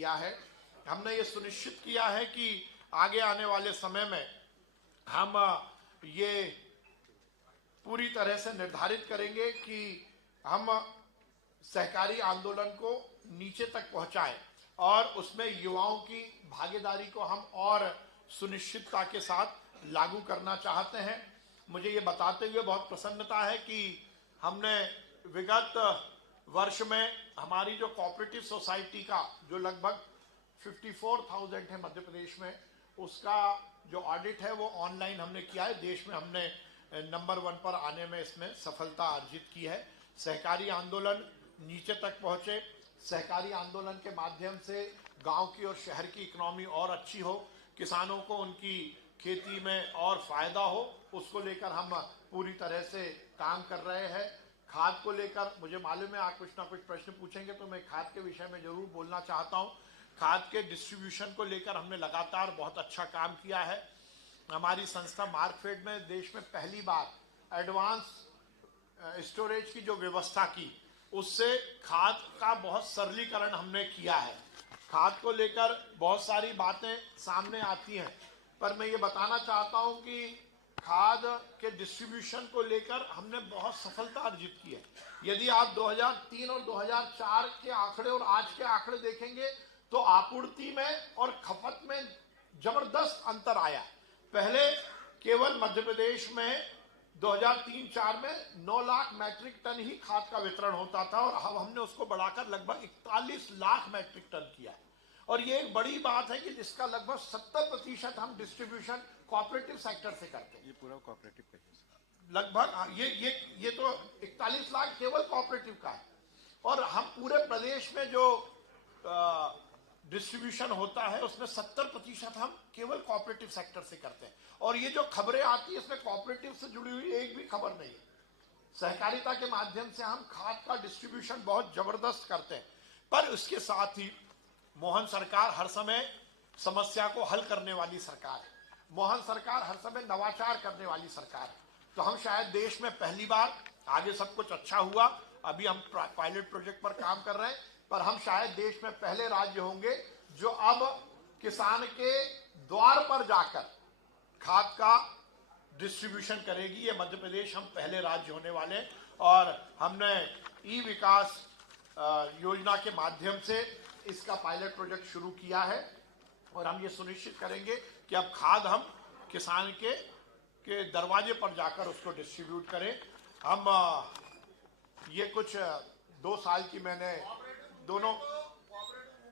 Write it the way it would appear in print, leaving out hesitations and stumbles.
किया है। हमने ये सुनिश्चित किया है कि आगे आने वाले समय में हम ये पूरी तरह से निर्धारित करेंगे कि हम सहकारी आंदोलन को नीचे तक पहुंचाएं और उसमें युवाओं की भागीदारी को हम और सुनिश्चितता के साथ लागू करना चाहते हैं। मुझे ये बताते हुए बहुत प्रसन्नता है कि हमने विगत वर्ष में हमारी जो कोऑपरेटिव सोसाइटी का जो लगभग 54,000 है मध्य प्रदेश में, उसका जो ऑडिट है वो ऑनलाइन हमने किया है। देश में हमने नंबर 1 पर आने में इसमें सफलता अर्जित की है। सहकारी आंदोलन नीचे तक पहुंचे, सहकारी आंदोलन के माध्यम से गांव की और शहर की इकोनॉमी और अच्छी हो, किसानों को उनकी खेती में और फायदा हो, उसको लेकर हम पूरी तरह से काम कर रहे हैं। खाद को लेकर मुझे मालूम है आप कुछ ना कुछ प्रश्न पूछेंगे, तो मैं खाद के विषय में जरूर बोलना चाहता हूं। खाद के डिस्ट्रीब्यूशन को लेकर हमने लगातार बहुत अच्छा काम किया है। हमारी संस्था मार्कफेड में देश में पहली बार एडवांस स्टोरेज की जो व्यवस्था की, उससे खाद का बहुत सरलीकरण हमने किया है। खाद को लेकर बहुत सारी बातें सामने आती हैं, पर मैं ये बताना चाहता हूं कि खाद के डिस्ट्रीब्यूशन को लेकर हमने बहुत सफलता अर्जित की है। यदि आप 2003 और 2004 के आंकड़े और आज के आंकड़े देखेंगे तो आपूर्ति में और खपत में जबरदस्त अंतर आया। पहले केवल मध्य प्रदेश में 2003-04 में 9 लाख मैट्रिक टन ही खाद का वितरण होता था और अब हमने उसको बढ़ाकर लगभग 41 लाख मैट्रिक टन किया। और ये एक बड़ी बात है कि जिसका लगभग 70% हम डिस्ट्रीब्यूशन कोऑपरेटिव सेक्टर से करते हैं। ये पूरा कोऑपरेटिव का है लगभग ये तो 41 लाख केवल कोऑपरेटिव का है। और हम पूरे प्रदेश में जो डिस्ट्रीब्यूशन होता है उसमें 70% हम केवल कोऑपरेटिव सेक्टर से करते हैं। और ये जो खबरें आती है इसमें कोऑपरेटिव से जुड़ी हुई एक भी खबर नहीं है। सहकारिता के माध्यम से हम खाद का डिस्ट्रीब्यूशन बहुत जबरदस्त करते हैं। पर उसके साथ ही मोहन सरकार हर समय समस्या को हल करने वाली सरकार है। मोहन सरकार हर समय नवाचार करने वाली सरकार है। तो हम शायद देश में पहली बार, आगे सब कुछ अच्छा हुआ, अभी हम पायलट प्रोजेक्ट पर काम कर रहे हैं, पर हम शायद देश में पहले राज्य होंगे जो अब किसान के द्वार पर जाकर खाद का डिस्ट्रीब्यूशन करेगी। ये मध्य प्रदेश हम पहले राज्य होने वाले हैं। और हमने ई विकास योजना के माध्यम से इसका पायलट प्रोजेक्ट शुरू किया है और हम ये सुनिश्चित करेंगे कि अब खाद हम किसान के दरवाजे पर जाकर उसको डिस्ट्रीब्यूट करें। हम ये कुछ 2 साल की मैंने दोनों